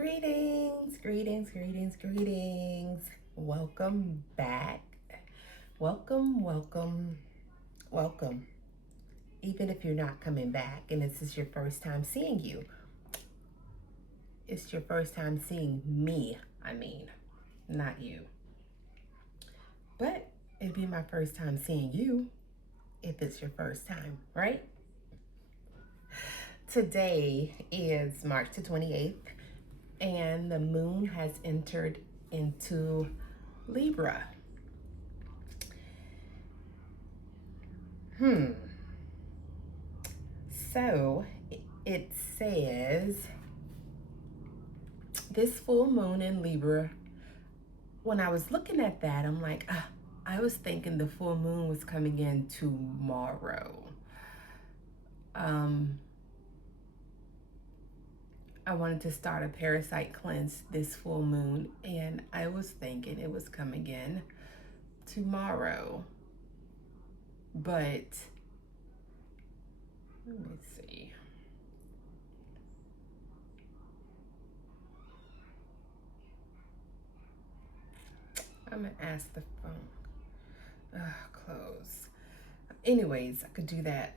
Greetings, greetings, greetings, greetings. Welcome back. Welcome, welcome, welcome. Even if you're not coming back and this is your first time seeing you, it's your first time seeing me, not you. But it'd be my first time seeing you if it's your first time, right? Today is March the 28th, and the moon has entered into Libra. So it says this full moon in Libra. When I was looking at that, I'm like, I was thinking the full moon was coming in tomorrow. I wanted to start a parasite cleanse this full moon, and I was thinking it was coming in tomorrow. But let me see. I'm gonna ask the phone. Close. Anyways, I could do that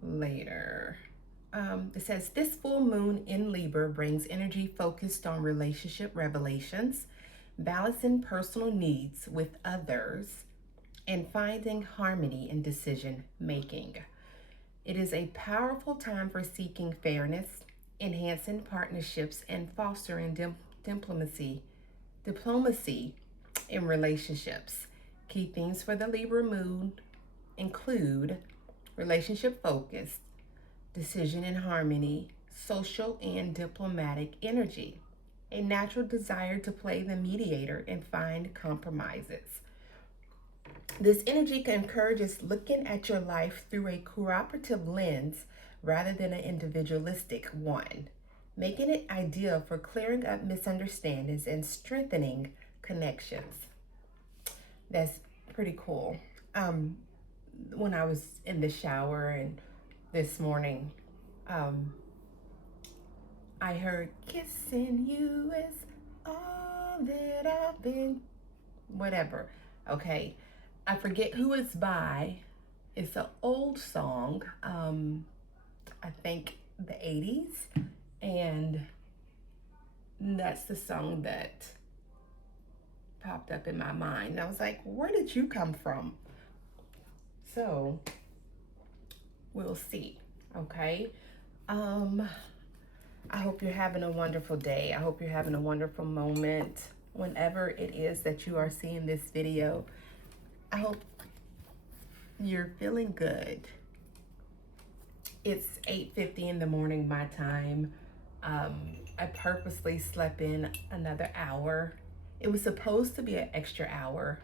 later. It says this full moon in Libra brings energy focused on relationship revelations, balancing personal needs with others, and finding harmony in decision making. It is a powerful time for seeking fairness, enhancing partnerships, and fostering diplomacy in relationships. Key themes for the Libra moon include relationship focused, decision and harmony, social and diplomatic energy, a natural desire to play the mediator and find compromises. This energy encourages looking at your life through a cooperative lens rather than an individualistic one, making it ideal for clearing up misunderstandings and strengthening connections. That's pretty cool. When I was in the shower and this morning, I heard kissing you is all that I've been, whatever. Okay, I forget who it's by. It's an old song, I think the 80s, and that's the song that popped up in my mind. And I was like, where did you come from? So we'll see. Okay. I hope you're having a wonderful day. I hope you're having a wonderful moment whenever it is that you are seeing this video. I hope you're feeling good. It's 8:50 in the morning my time. I purposely slept in another hour. It was supposed to be an extra hour.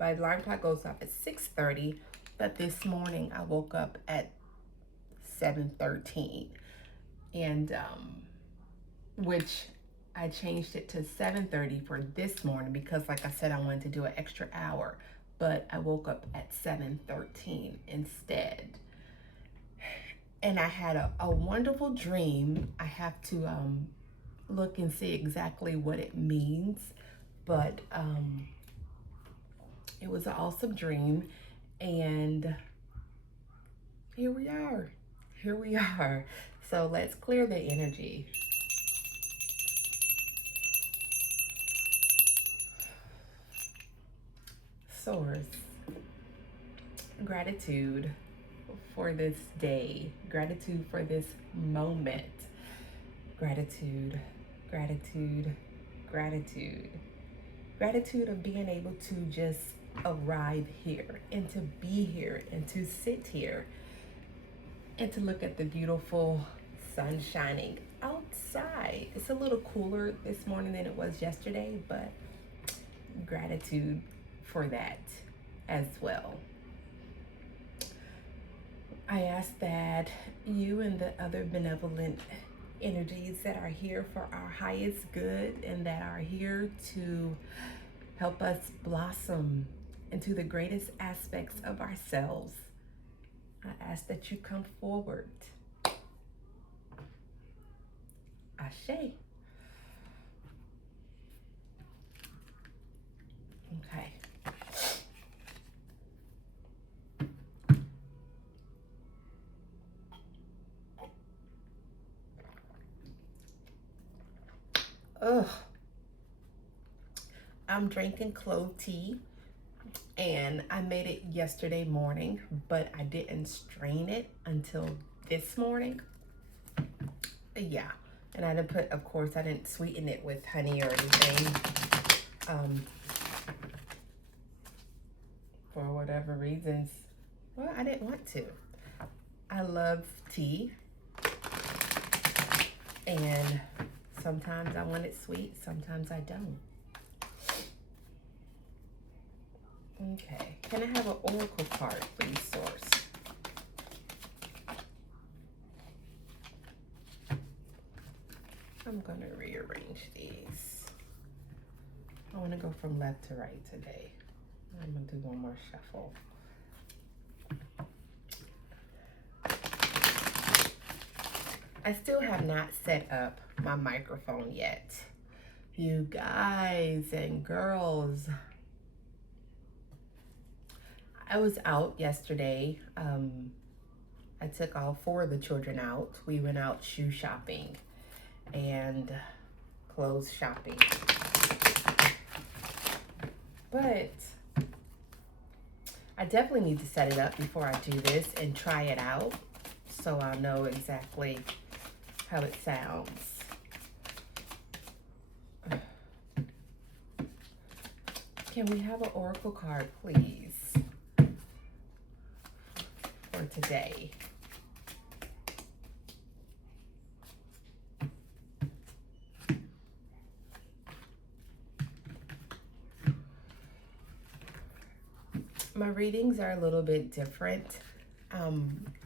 My alarm clock goes off at 6:30, but this morning I woke up at 7:13, and which I changed it to 7:30 for this morning because, like I said, I wanted to do an extra hour, but I woke up at 7:13 instead. And I had a wonderful dream. I have to look and see exactly what it means, but it was an awesome dream, and here we are. Here we are. So let's clear the energy. Source, gratitude for this day, gratitude for this moment, gratitude, gratitude, gratitude, gratitude of being able to just arrive here and to be here and to sit here and to look at the beautiful sun shining outside. It's a little cooler this morning than it was yesterday, but gratitude for that as well. I ask that you and the other benevolent energies that are here for our highest good and that are here to help us blossom into the greatest aspects of ourselves, I ask that you come forward. Ashe. Okay. Ugh. I'm drinking clove tea, and I made it yesterday morning, but I didn't strain it until this morning. Yeah, and I didn't put, of course, I didn't sweeten it with honey or anything. For whatever reasons, well, I didn't want to. I love tea, and sometimes I want it sweet, sometimes I don't. Okay, can I have an oracle card, please, source? I'm gonna rearrange these. I wanna go from left to right today. I'm gonna do one more shuffle. I still have not set up my microphone yet. You guys and girls, I was out yesterday. I took all 4 of the children out. We went out shoe shopping and clothes shopping. But I definitely need to set it up before I do this and try it out so I'll know exactly how it sounds. Can we have an oracle card, please, for today? My readings are a little bit different.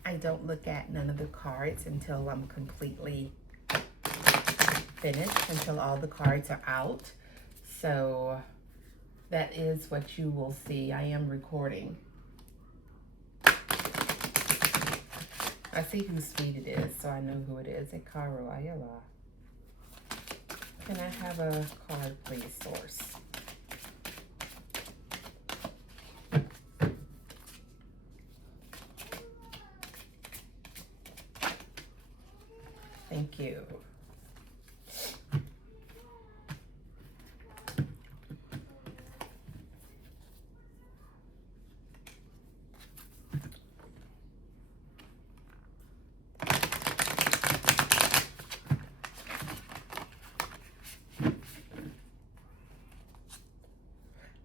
I don't look at none of the cards until I'm completely finished, until all the cards are out. So that is what you will see. I am recording. I see whose feet it is, so I know who it is. Ekaro Ayala. Can I have a card, please, source? Thank you.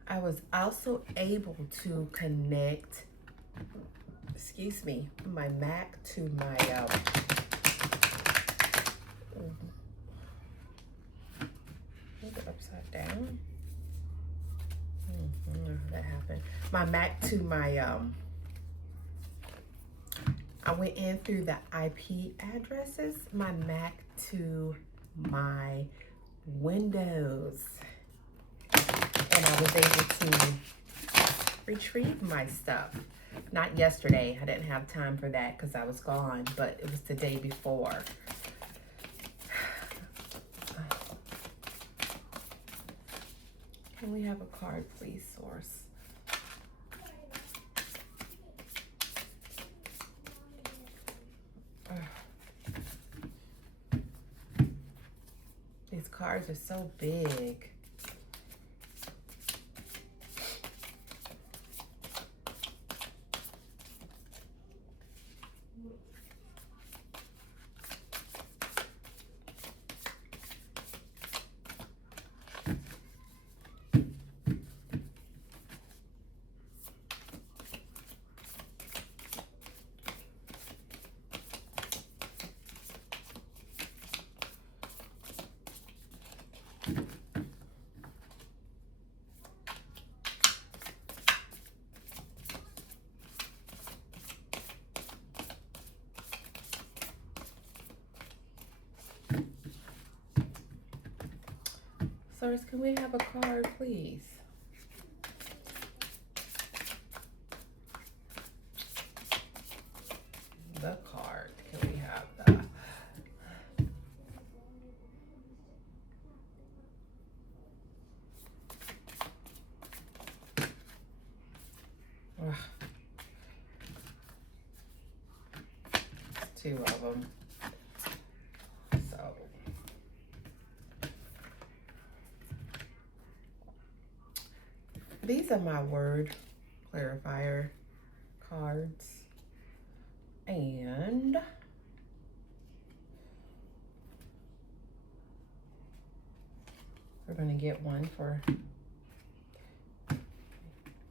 I was also able to connect, excuse me, my Mac to my, hold it upside down. That happened. My Mac to my, I went in through the IP addresses, my Mac to my Windows. And I was able to retrieve my stuff. Not yesterday, I didn't have time for that because I was gone, but it was the day before. Can we have a card, please, source? These cards are so big. Source, can we have a card, please? The card. Can we have the... 2 of them. So these are my word clarifier cards, and we're going to get one for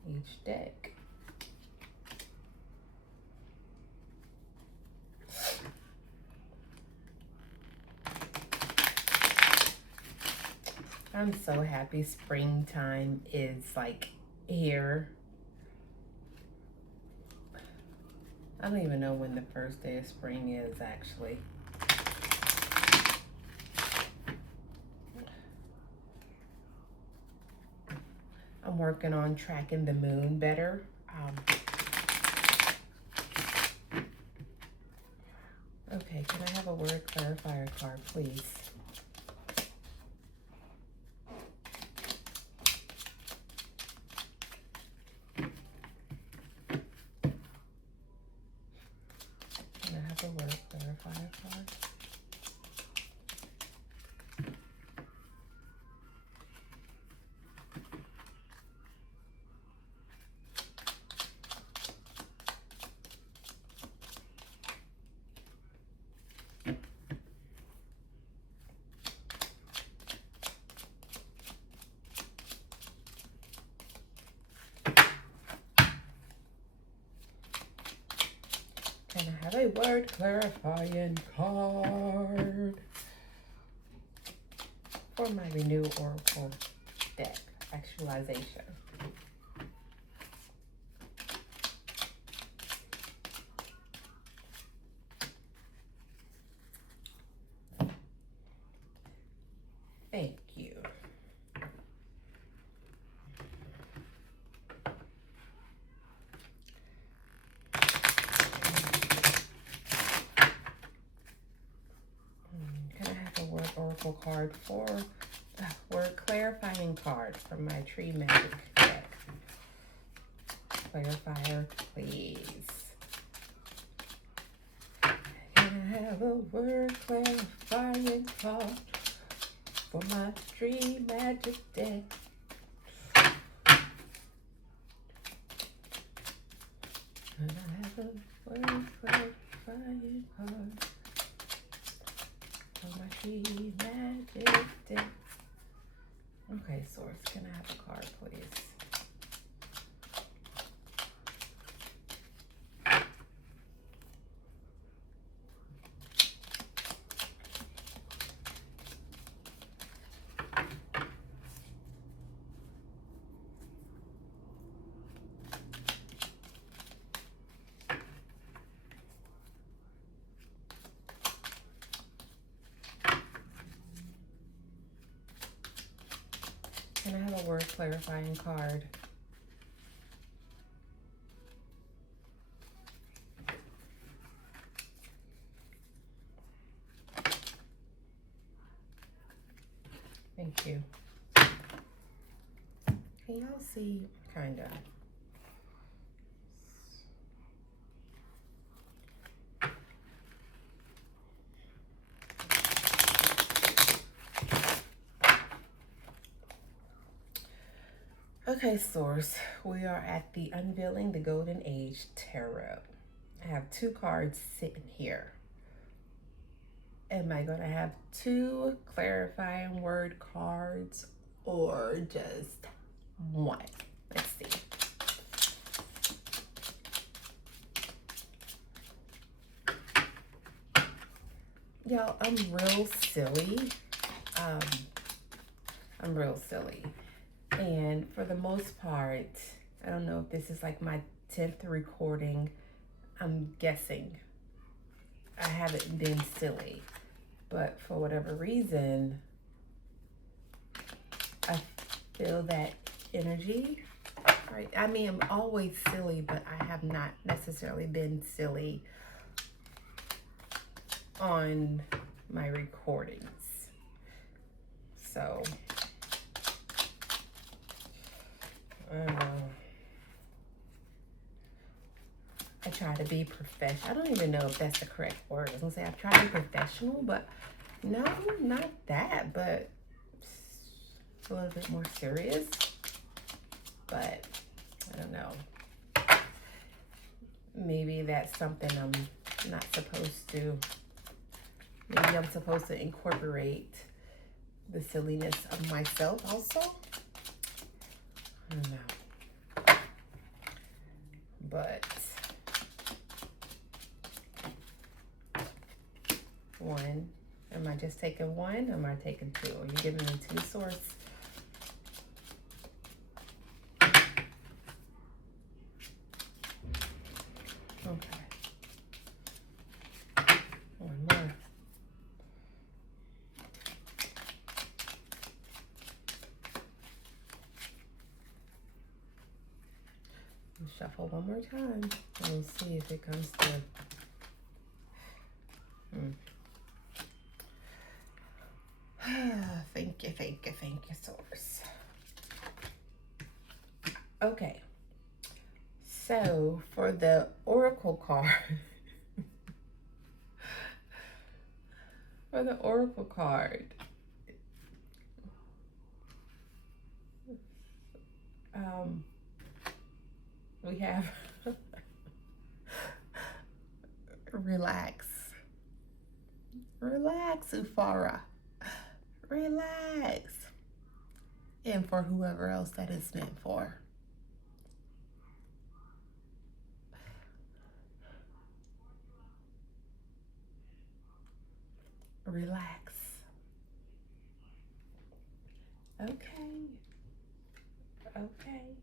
each deck. I'm so happy springtime is like here. I don't even know when the first day of spring is actually. I'm working on tracking the moon better. Okay, can I have a word clarifier card, please? Can I have a word clarifier card? Can I have a word clarifying card for my Renew Oracle deck actualization? Thank you. Can I have a word oracle card for word clarifying card from my Tree Magic deck? Clarifier, please. Can I have a word clarifying card for my Tree Magic deck? Can I have a word clarifying card for my Tree Magic deck? Okay, Source, can I have a card, please? Can I have a word clarifying card? Thank you. Can y'all see? Kinda. Okay, Source, we are at the Unveiling the Golden Age Tarot. I have 2 cards sitting here. Am I going to have 2 clarifying word cards or just 1? Let's see. Y'all, I'm real silly. I'm real silly. And for the most part, I don't know if this is like my 10th recording. I'm guessing I haven't been silly, but for whatever reason, I feel that energy, right? I mean, I'm always silly, but I have not necessarily been silly on my recordings. So, I try to be professional. I don't even know if that's the correct word. I was gonna say I try to be professional, but no, not that, but a little bit more serious. But I don't know. Maybe that's something I'm not supposed to. Maybe I'm supposed to incorporate the silliness of myself also. I don't know. But one. Am I just taking one? Or am I taking two? Are you giving me two swords? Okay. One more. Shuffle one more time. And we'll see if it comes through. Thank you, source. Okay. So for the oracle card, for the oracle card, we have relax. Relax, Ufara. Relax. And for whoever else that is meant for. Relax. Okay. Okay.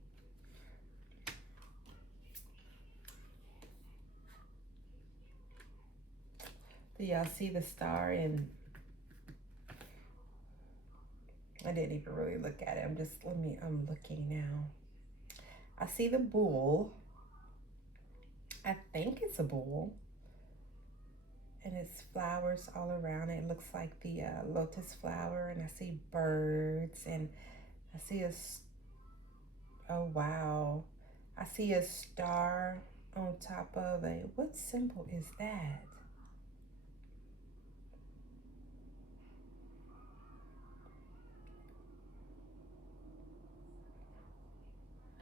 Do y'all see the star? And I didn't even really look at it. I'm looking now. I see the bull. I think it's a bull. And it's flowers all around it. It looks like the lotus flower. And I see birds. And I see oh wow. I see a star on top of a, what symbol is that?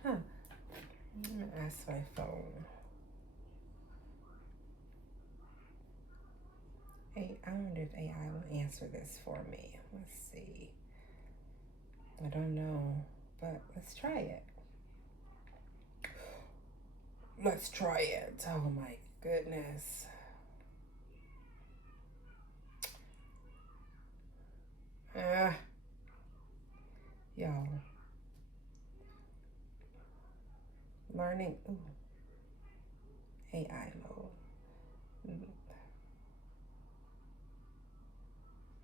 Huh. I'm gonna ask my phone. I wonder if AI will answer this for me. Let's see. I don't know, but let's try it. Let's try it. Oh my goodness. Y'all. Learning. Ooh. AI mode.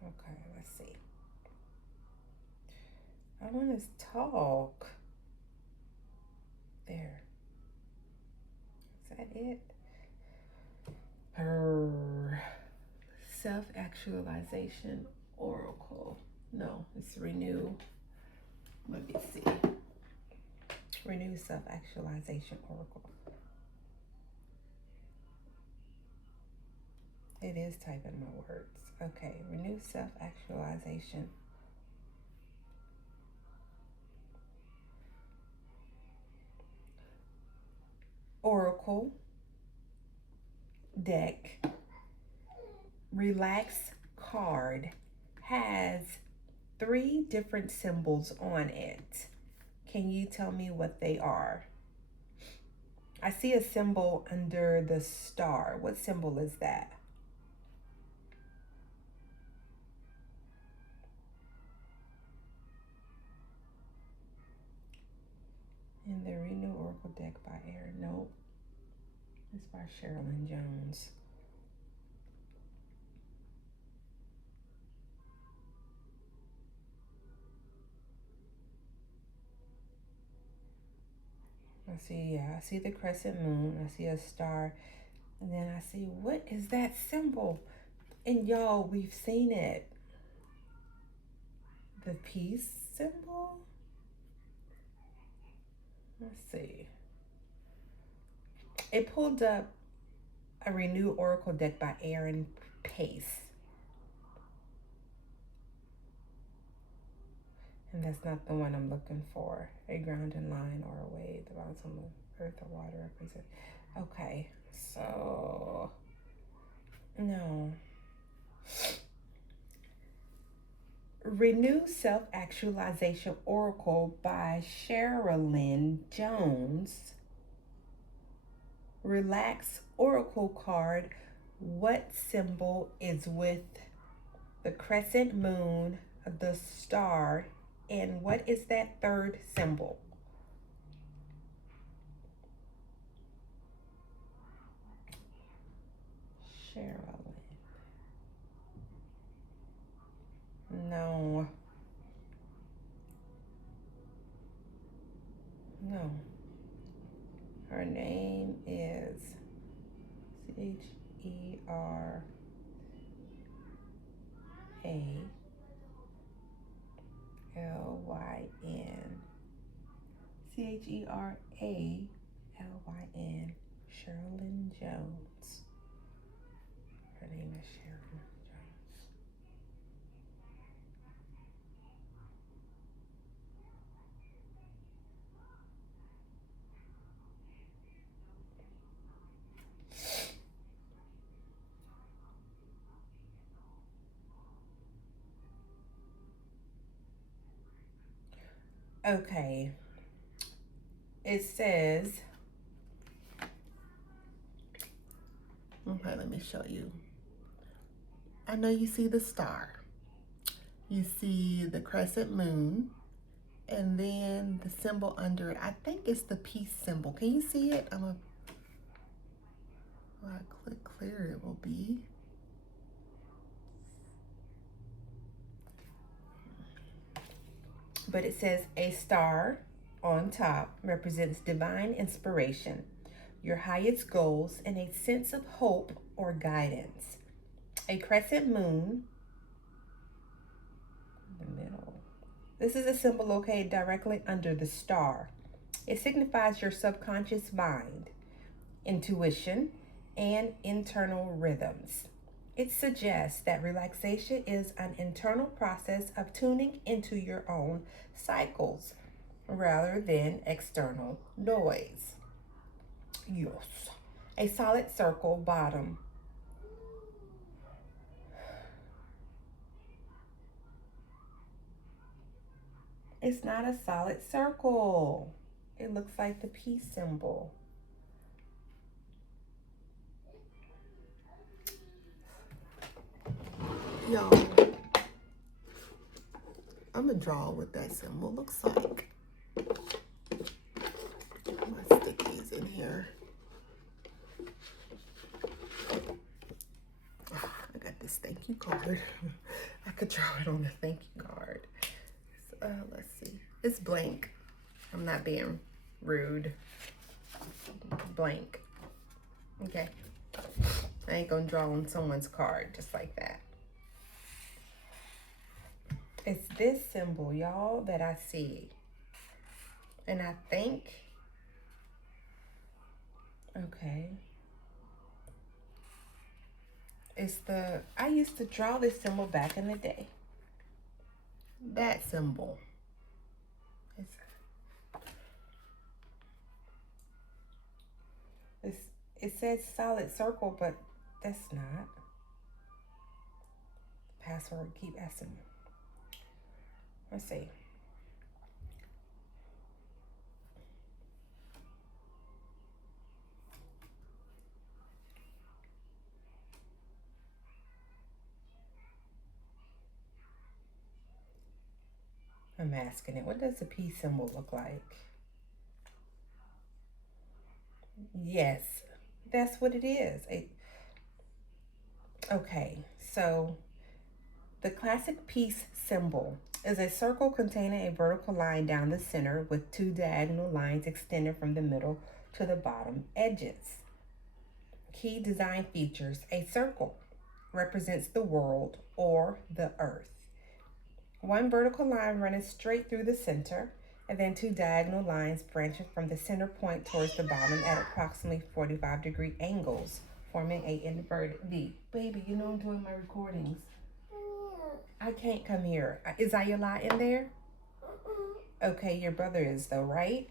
Okay, let's see. I want to talk. There. Is that it? Self-actualization oracle. No, it's renew. Let me see. Renew self-actualization oracle. It is typing my words. Okay, renew self-actualization. Oracle deck. Relax card has 3 different symbols on it. Can you tell me what they are? I see a symbol under the star. What symbol is that? In the Renew Oracle deck by Aaron. Nope. It's by Sherilyn Jones. I see the crescent moon. I see a star. And then I see, what is that symbol? And y'all, we've seen it. The peace symbol? Let's see. It pulled up a Renew Oracle deck by Aaron Pace. And that's not the one I'm looking for. A grounding line or a wave, the bottom of earth or water represent. Okay, so no. Renew Self-Actualization Oracle by Sherilyn Jones. Relax Oracle card. What symbol is with the crescent moon, the star, and what is that third symbol? Sherilyn. No. No. Her name is Chera. Lyn. Cheralyn. Sherilyn Jones. Her name is Sherilyn Jones. Okay. It says, okay, let me show you. I know you see the star. You see the crescent moon, and then the symbol under it. I think it's the peace symbol. Can you see it? When I click clear, it will be. But it says a star on top represents divine inspiration, your highest goals, and a sense of hope or guidance. A crescent moon in the middle. This is a symbol located directly under the star. It signifies your subconscious mind, intuition, and internal rhythms. It suggests that relaxation is an internal process of tuning into your own cycles rather than external noise. Yes. A solid circle bottom. It's not a solid circle. It looks like the peace symbol. Y'all, I'm gonna draw what that symbol looks like. My stickies in here. I got this thank you card. I could draw it on the thank you card. So, let's see. It's blank. I'm not being rude. Blank. Okay. I ain't gonna draw on someone's card just like that. It's this symbol, y'all, that I see. And I think, okay. I used to draw this symbol back in the day. That symbol. It says solid circle, but that's not. Password, keep asking me. Let's see. I'm asking it. What does the peace symbol look like? Yes, that's what it is. Okay, so the classic peace symbol is a circle containing a vertical line down the center with two diagonal lines extending from the middle to the bottom edges. Key design features: a circle represents the world or the earth. One vertical line running straight through the center, And then 2 diagonal lines branching from the center point towards the bottom at approximately 45-degree angles, forming a inverted V. Baby, you know I'm doing my recordings. I can't come here. Is Ayala in there? Okay, your brother is though, right?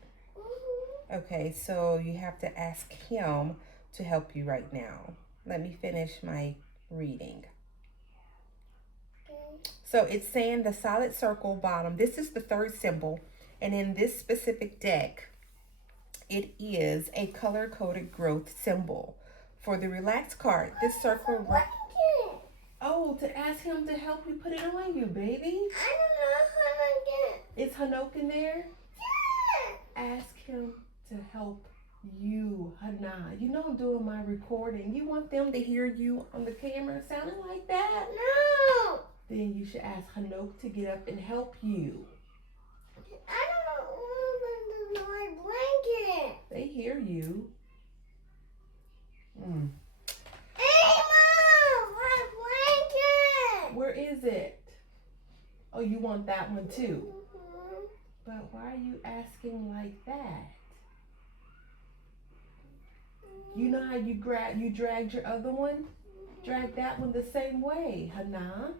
Okay, so you have to ask him to help you right now. Let me finish my reading. So it's saying the solid circle bottom. This is the third symbol. And in this specific deck, it is a color-coded growth symbol. For the relaxed card, this circle... Oh, to ask him to help you put it on you, baby. I don't know how to get. Is Hanok in there? Yeah. Ask him to help you, Hana. You know I'm doing my recording. You want them to hear you on the camera sounding like that? No. Then you should ask Hanok to get up and help you. I don't want them to my blanket. They hear you. Hey, Mom, my blanket. Where is it? Oh, you want that one too? Mm-hmm. But why are you asking like that? You know how you dragged your other one? Drag that one the same way, Hana.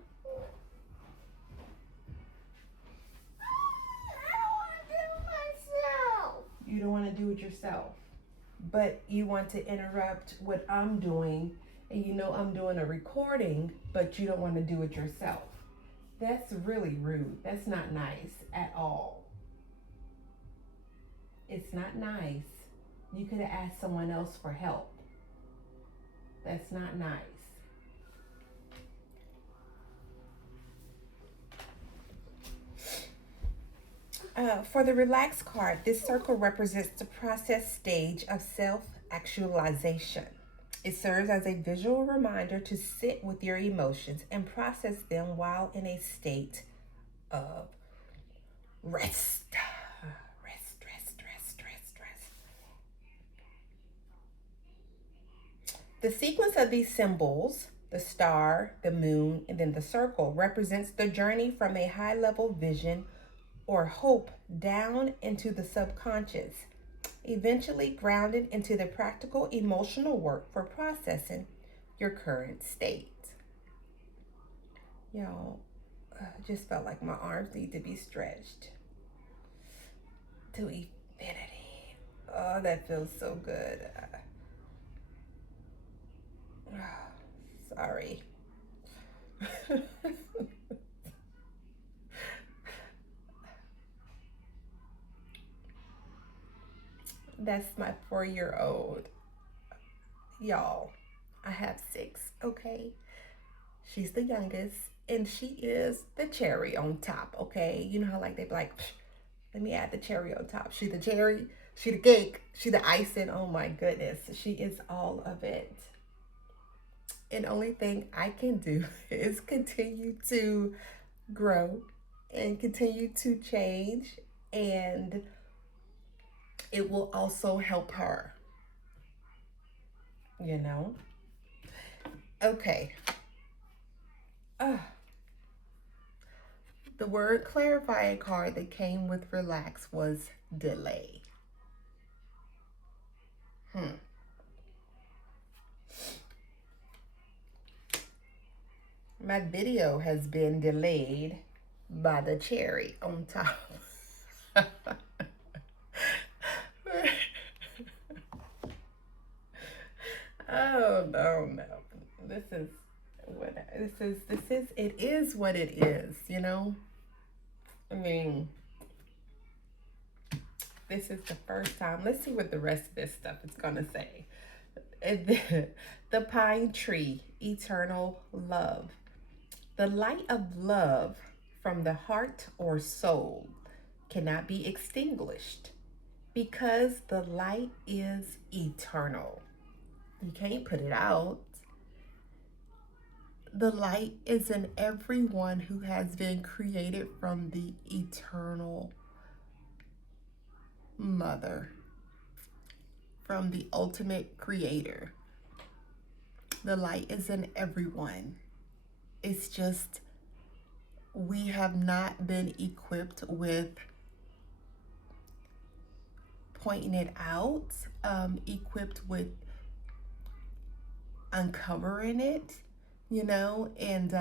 You don't want to do it yourself, but you want to interrupt what I'm doing, and you know I'm doing a recording, but you don't want to do it yourself. That's really rude. That's not nice at all. It's not nice. You could have asked someone else for help. That's not nice. For the relaxed card, this circle represents the process stage of self-actualization. It serves as a visual reminder to sit with your emotions and process them while in a state of rest. The sequence of these symbols, the star, the moon, and then the circle, represents the journey from a high-level vision or hope down into the subconscious, eventually grounded into the practical emotional work for processing your current state. Y'all, I just felt like my arms need to be stretched to infinity. Oh, that feels so good. Sorry. That's my 4-year-old. Y'all, I have 6, okay? She's the youngest, and she is the cherry on top, okay? You know how like they be like, let me add the cherry on top. She the cherry, she the cake, she the icing. Oh my goodness, she is all of it. And only thing I can do is continue to grow and continue to change, and it will also help her, you know? Okay. The word clarifying card that came with relax was delay. My video has been delayed by the cherry on top. Oh no. It is what it is, you know? I mean, this is the first time. Let's see what the rest of this stuff is gonna say. The pine tree, eternal love. The light of love from the heart or soul cannot be extinguished because the light is eternal. You can't put it out. The light is in everyone who has been created from the eternal mother, from the ultimate creator. The light is in everyone. It's just we have not been equipped with pointing it out, equipped with uncovering it, you know, and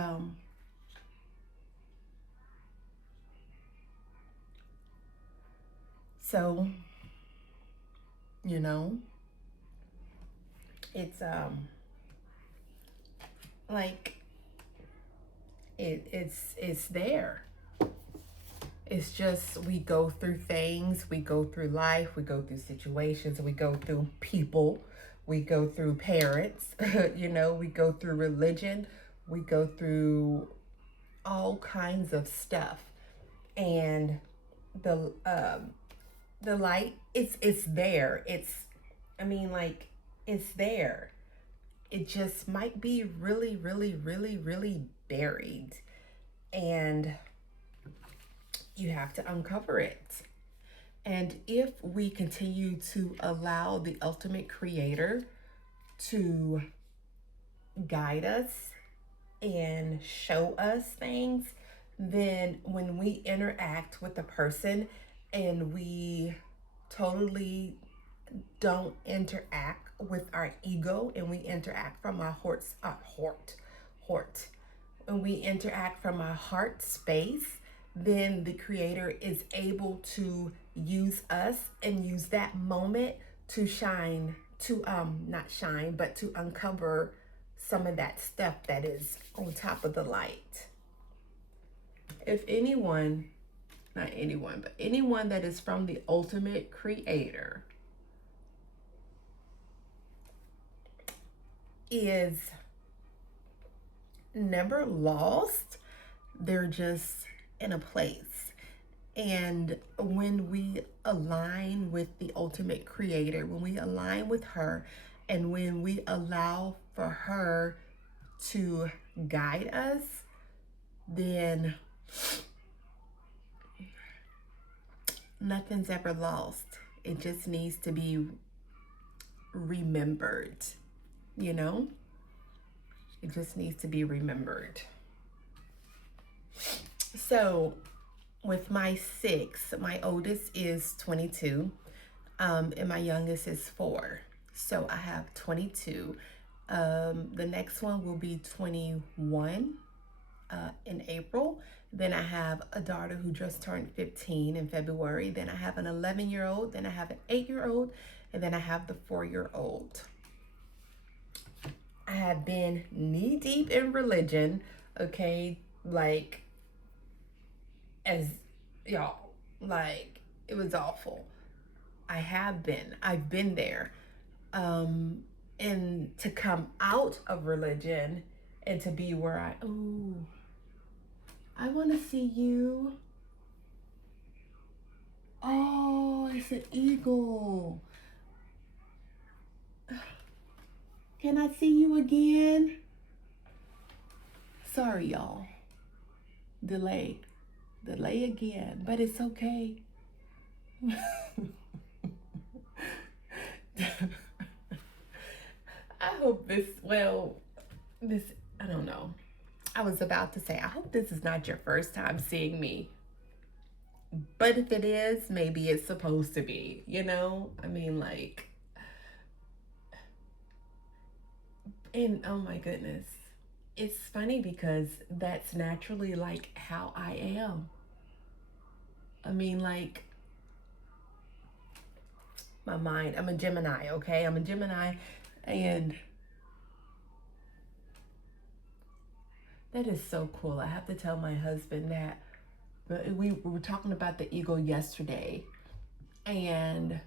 so, you know, it's like it's there. It's just we go through things, we go through life, we go through situations, we go through people, we go through parents, you know, we go through religion, we go through all kinds of stuff. And the light, it's there. I mean, like, it's there. It just might be really, really, really, really buried. And you have to uncover it. And if we continue to allow the ultimate creator to guide us and show us things, then when we interact with a person and we totally don't interact with our ego and we interact from our when we interact from our heart space, then the creator is able to use us and use that moment to shine, to not shine, but to uncover some of that stuff that is on top of the light. If anyone, not anyone, but anyone that is from the ultimate creator is never lost, they're just in a place. And when we align with the ultimate creator, when we align with her, and when we allow for her to guide us, then nothing's ever lost. It just needs to be remembered, you know? It just needs to be remembered. So with my six, my oldest is 22, and my youngest is 4. So I have 22. The next one will be 21 in April. Then I have a daughter who just turned 15 in February. Then I have an 11-year-old. Then I have an 8-year-old. And then I have the 4-year-old. I have been knee deep in religion, okay? Like, as y'all, like, it was awful. I've been there. And to come out of religion and to be where I want to see you. Oh, it's an eagle. Can I see you again? Sorry, y'all. Delay again, but it's okay. I hope I don't know. I was about to say, I hope this is not your first time seeing me. But if it is, maybe it's supposed to be, you know? I mean, like, and oh my goodness. It's funny because that's naturally like how I am. I mean, like, my mind, I'm a Gemini, okay? I'm a Gemini, and that is so cool. I have to tell my husband that. But we were talking about the eagle yesterday, and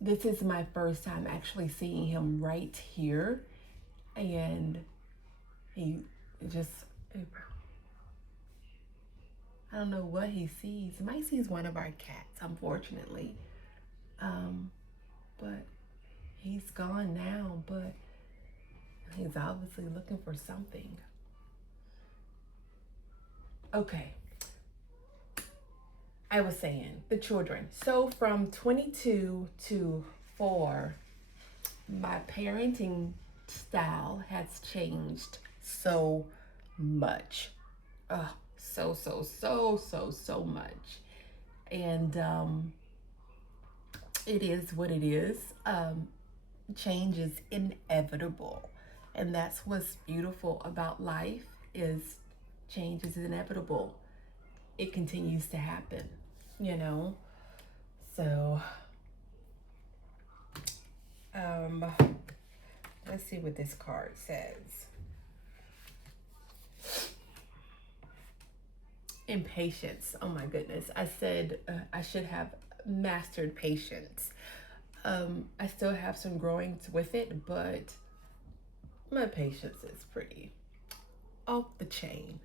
this is my first time actually seeing him right here, and he just, I don't know what he sees. He might see one of our cats, unfortunately. But he's gone now, but he's obviously looking for something. Okay. I was saying the children. So from 22 to 4, my parenting style has changed so much. So much. And It is what it is. Change is inevitable, and that's what's beautiful about life is change is inevitable. It continues to happen, you know. So, um, let's see what this card says. Impatience. Oh my goodness. I said I should have mastered patience. I still have some growing with it, but my patience is pretty off the chain.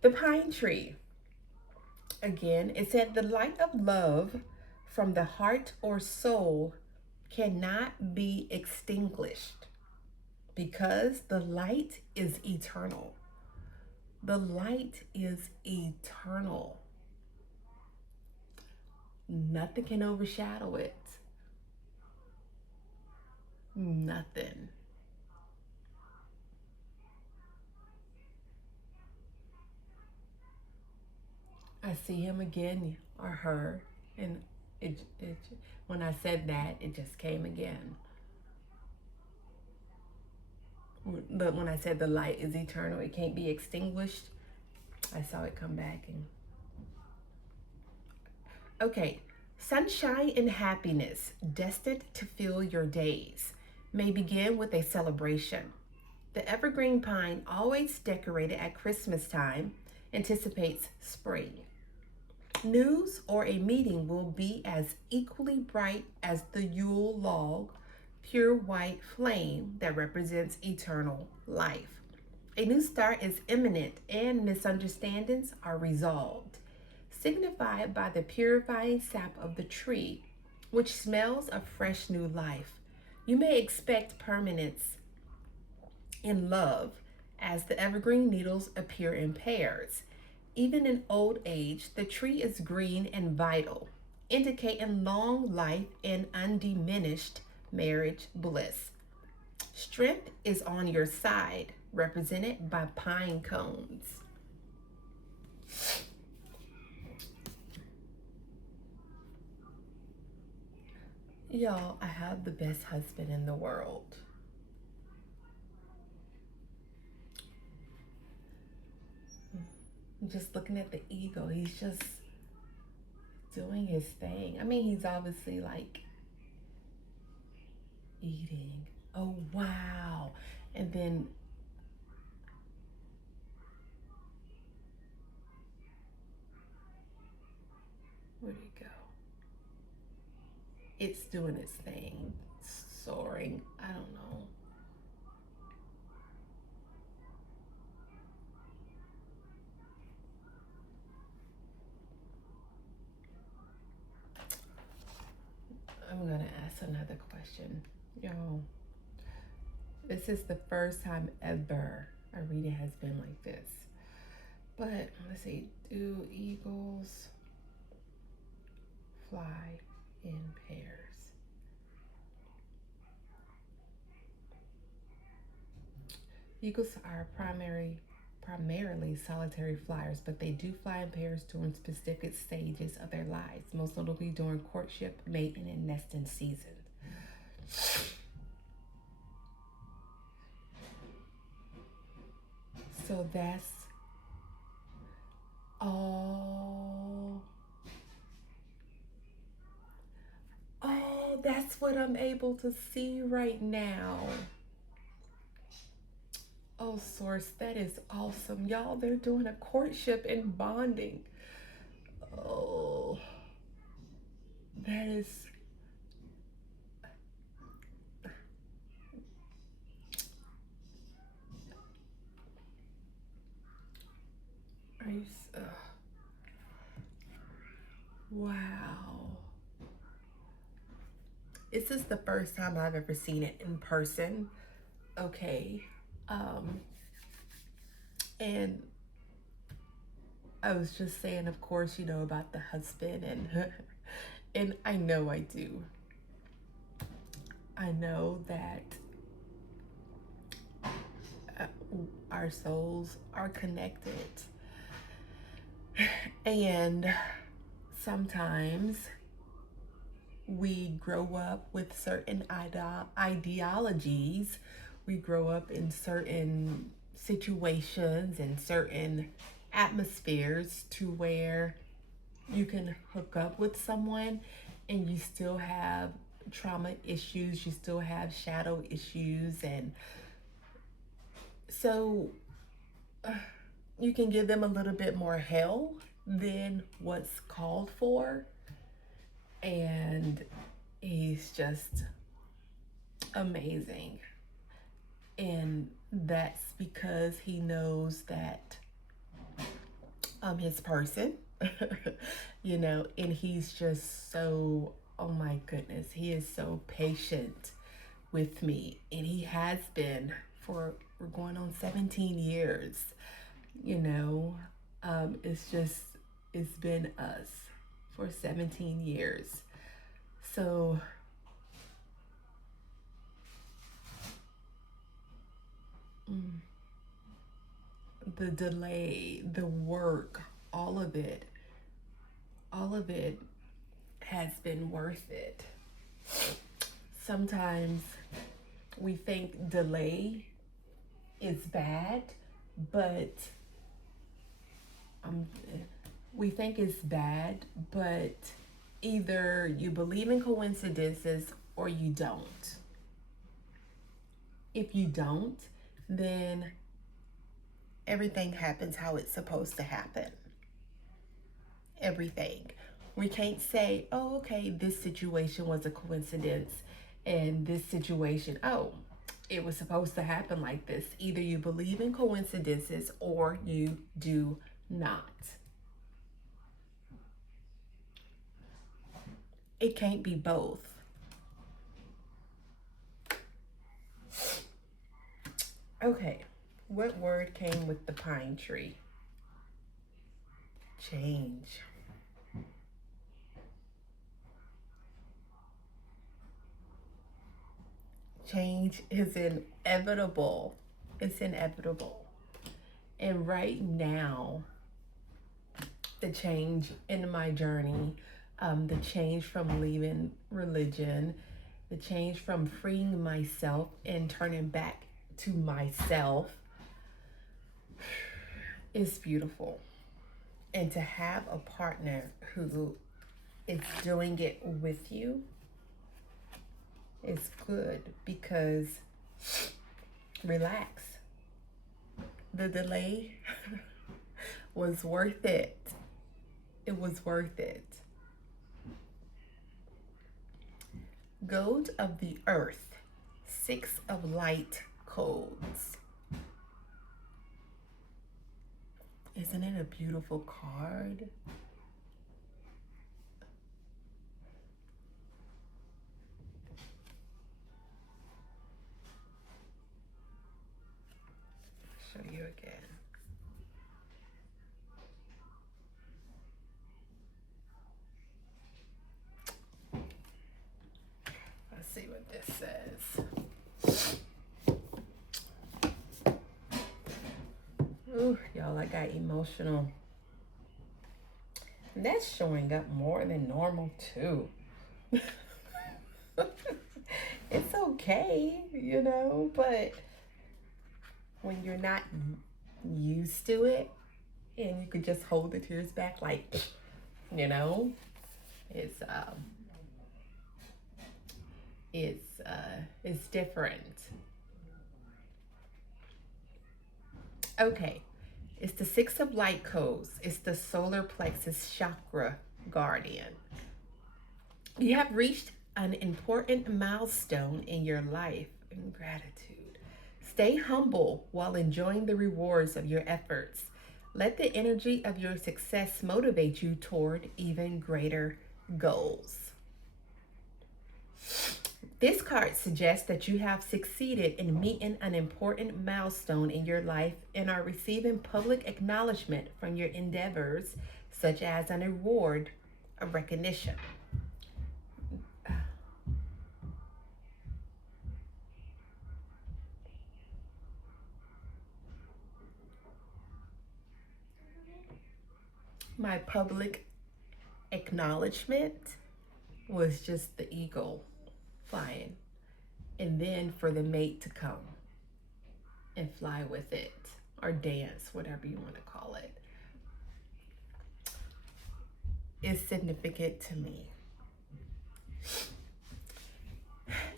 The pine tree. Again, it said the light of love from the heart or soul cannot be extinguished because the light is eternal. The light is eternal. Nothing can overshadow it. Nothing. I see him again or her, and it when I said that, it just came again. But when I said the light is eternal, it can't be extinguished, I saw it come back. And okay, sunshine and happiness destined to fill your days may begin with a celebration. The evergreen pine, always decorated at Christmas time, anticipates spring. News or a meeting will be as equally bright as the Yule log, pure white flame that represents eternal life. A new start is imminent and misunderstandings are resolved, signified by the purifying sap of the tree, which smells of fresh new life. You may expect permanence in love as the evergreen needles appear in pairs. Even in old age, the tree is green and vital, indicating long life and undiminished marriage bliss. Strength is on your side, represented by pine cones. Y'all, I have the best husband in the world. I'm just looking at the eagle. He's just doing his thing. I mean, he's obviously like eating. Oh, wow. And then where'd he go? It's doing its thing, soaring. I don't know. I'm gonna ask another question. Y'all, this is the first time ever a reading has been like this. But let's see, do eagles fly in pairs? Eagles are primarily solitary flyers, but they do fly in pairs during specific stages of their lives, most notably during courtship, mating, and nesting season. So that's all. Oh, that's what I'm able to see right now. Oh, Source, that is awesome. Y'all, they're doing a courtship and bonding. Oh, that is. Are you. Wow. This is the first time I've ever seen it in person. Okay. Um, and I was just saying, of course, about the husband and and I know I do. I know that uh, our souls are connected. And sometimes We grow up with certain ideologies. We grow up in certain situations and certain atmospheres to where you can hook up with someone and you still have trauma issues, you still have shadow issues, and so you can give them a little bit more hell than what's called for. And he's just amazing. And that's because he knows that his person, and he's just so, oh my goodness, he is so patient with me. And he has been for, we're going on 17 years, you know. It's been us for 17 years. So the delay, the work, all of it, all of it has been worth it. Sometimes we think delay is bad, but um, we think it's bad, but either you believe in coincidences or you don't. If you don't, then everything happens how it's supposed to happen. Everything. We can't say, oh, okay, this situation was a coincidence, and this situation, oh, it was supposed to happen like this. Either you believe in coincidences or you do not. It can't be both. Okay, what word came with the pine tree? Change. Change is inevitable. It's inevitable. And right now, the change in my journey, the change from leaving religion, the change from freeing myself and turning back to myself is beautiful. And to have a partner who is doing it with you is good, because relax. The delay was worth it. It was worth it. Gold of the earth, 6 of light codes. Isn't it a beautiful card? Show you again. Let's see what this says. Ooh, y'all, I got emotional. And that's showing up more than normal too. It's okay, but when you're not used to it and you could just hold the tears back, like, it's it's different. Okay, it's the 6 of light codes. It's the solar plexus chakra guardian. You have reached an important milestone in your life in gratitude. Stay humble while enjoying the rewards of your efforts. Let the energy of your success motivate you toward even greater goals. This card suggests that you have succeeded in meeting an important milestone in your life and are receiving public acknowledgement from your endeavors, such as an award of recognition. My public acknowledgement was just the eagle flying, and then for the mate to come and fly with it, or dance, whatever you want to call it, is significant to me.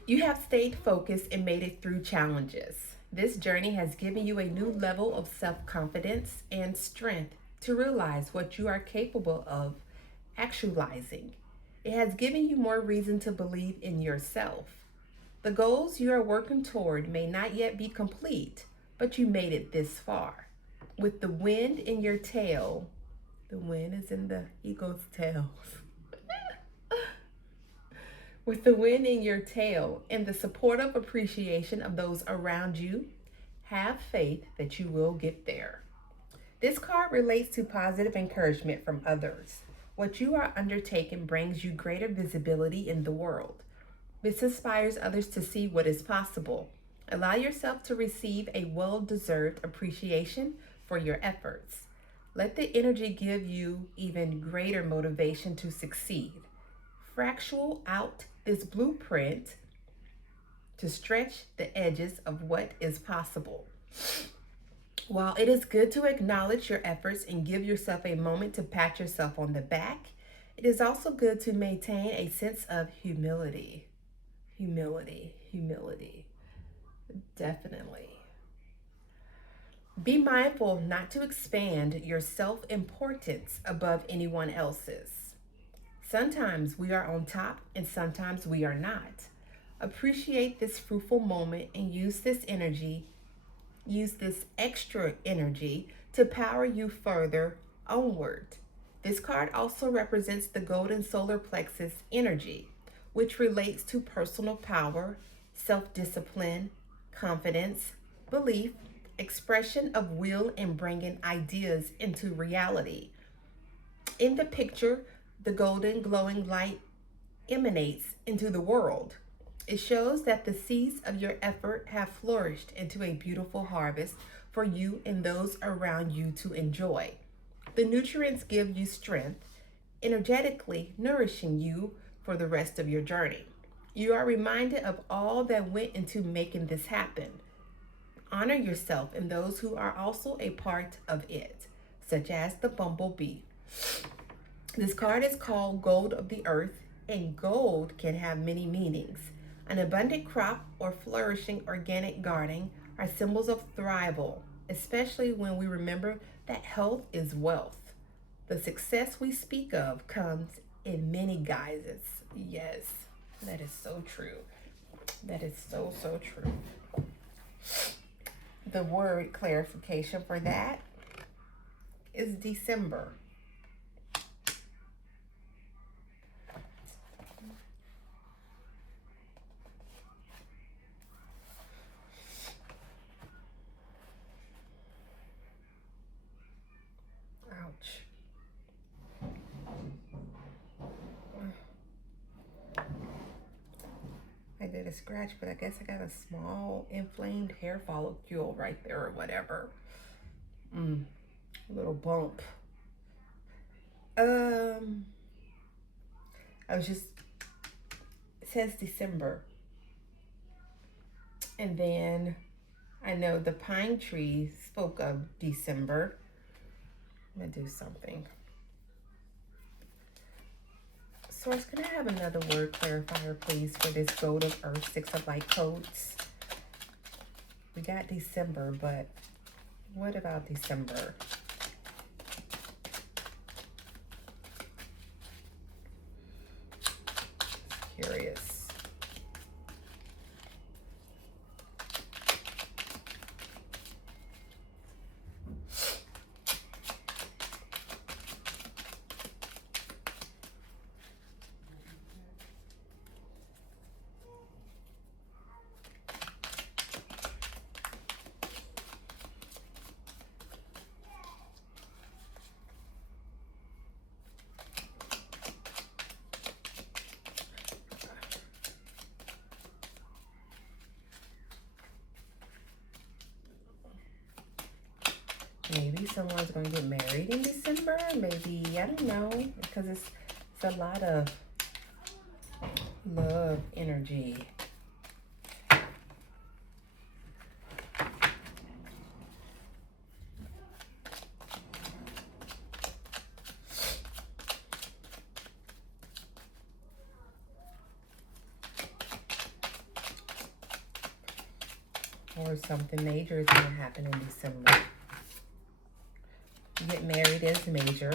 You have stayed focused and made it through challenges. This journey has given you a new level of self-confidence and strength to realize what you are capable of actualizing. It has given you more reason to believe in yourself. The goals you are working toward may not yet be complete, but you made it this far. With the wind in your tail, the wind is in the eagle's tail. With the wind in your tail and the supportive appreciation of those around you, have faith that you will get there. This card relates to positive encouragement from others. What you are undertaking brings you greater visibility in the world. This inspires others to see what is possible. Allow yourself to receive a well-deserved appreciation for your efforts. Let the energy give you even greater motivation to succeed. Fractal out this blueprint to stretch the edges of what is possible. While it is good to acknowledge your efforts and give yourself a moment to pat yourself on the back, it is also good to maintain a sense of humility. Humility. Definitely. Be mindful not to expand your self-importance above anyone else's. Sometimes we are on top and sometimes we are not. Appreciate this fruitful moment and use this extra energy to power you further onward. This card also represents the golden solar plexus energy, which relates to personal power, self-discipline, confidence, belief, expression of will, and bringing ideas into reality. In the picture, the golden glowing light emanates into the world. It shows that the seeds of your effort have flourished into a beautiful harvest for you and those around you to enjoy. The nutrients give you strength, energetically nourishing you for the rest of your journey. You are reminded of all that went into making this happen. Honor yourself and those who are also a part of it, such as the bumblebee. This card is called Gold of the Earth, and gold can have many meanings. An abundant crop or flourishing organic gardening are symbols of thrival, especially when we remember that health is wealth. The success we speak of comes in many guises. Yes, that is so true. That is so true. The word clarification for that is December. Ouch. I did a scratch, but I guess I got a small inflamed hair follicle right there or whatever. A little bump. I was just, it says December. And then I know the pine tree spoke of December. I'm gonna do something. Source, can I have another word clarifier, please, for this Gold of Earth, 6 of Light codes? We got December, but what about December? Curious. Maybe someone's going to get married in December. Maybe, I don't know, because it's a lot of Love energy. Or something major is going to happen in December. You get married is major.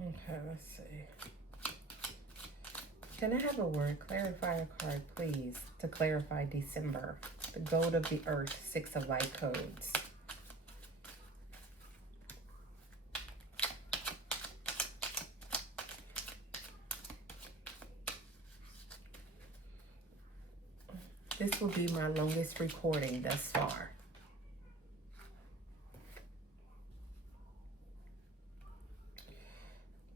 Okay, let's see. Can I have a word? Clarifier card, please, to clarify December. The gold of the earth, 6 of light codes. This will be my longest recording thus far.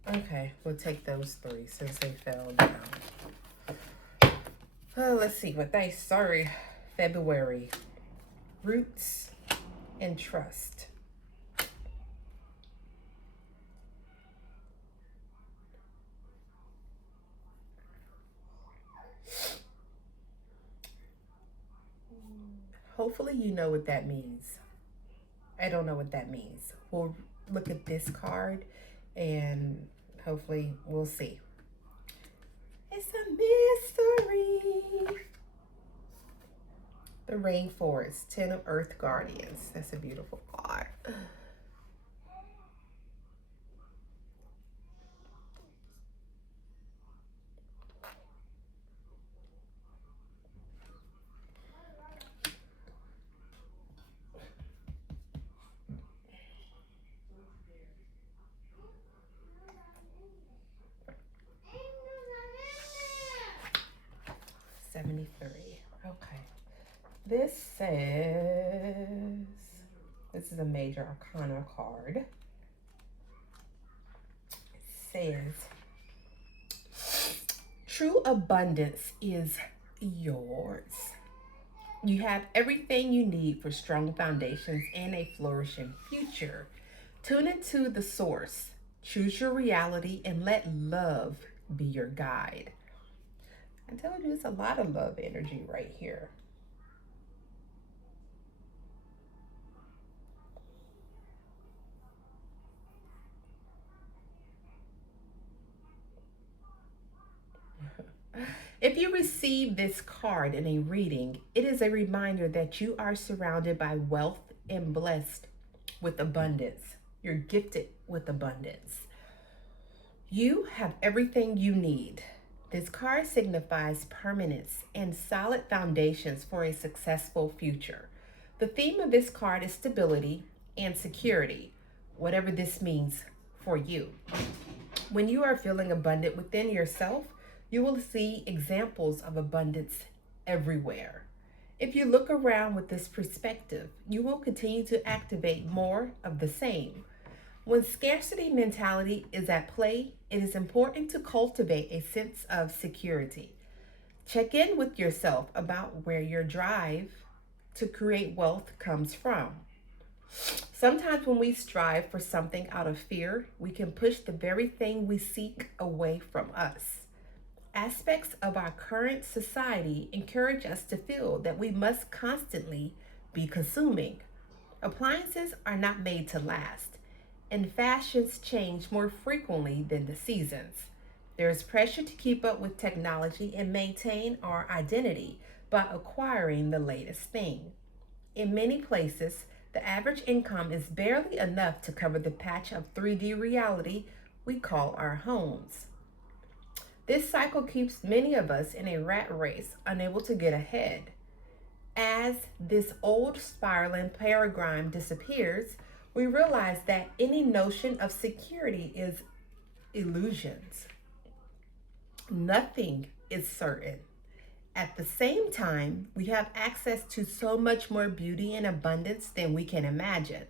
Okay, we'll take those 3 since they fell down. Let's see what they, sorry, February. Roots and trust. Hopefully you know what that means. I don't know what that means. We'll look at this card and hopefully we'll see. It's a mystery. The Rainforest, 10 of Earth Guardians. That's a beautiful card. Okay. This says, this is a major arcana card. It says, true abundance is yours. You have everything you need for strong foundations and a flourishing future. Tune into the source. Choose your reality and let love be your guide. I told you it's a lot of love energy right here. If you receive this card in a reading, it is a reminder that you are surrounded by wealth and blessed with abundance. You're gifted with abundance. You have everything you need. This card signifies permanence and solid foundations for a successful future. The theme of this card is stability and security, whatever this means for you. When you are feeling abundant within yourself, you will see examples of abundance everywhere. If you look around with this perspective, you will continue to activate more of the same. When scarcity mentality is at play, it is important to cultivate a sense of security. Check in with yourself about where your drive to create wealth comes from. Sometimes when we strive for something out of fear, we can push the very thing we seek away from us. Aspects of our current society encourage us to feel that we must constantly be consuming. Appliances are not made to last, and fashions change more frequently than the seasons. There is pressure to keep up with technology and maintain our identity by acquiring the latest thing. In many places, the average income is barely enough to cover the patch of 3D reality we call our homes. This cycle keeps many of us in a rat race, unable to get ahead. As this old spiraling paradigm disappears, we realize that any notion of security is illusions. Nothing is certain. At the same time, we have access to so much more beauty and abundance than we can imagine.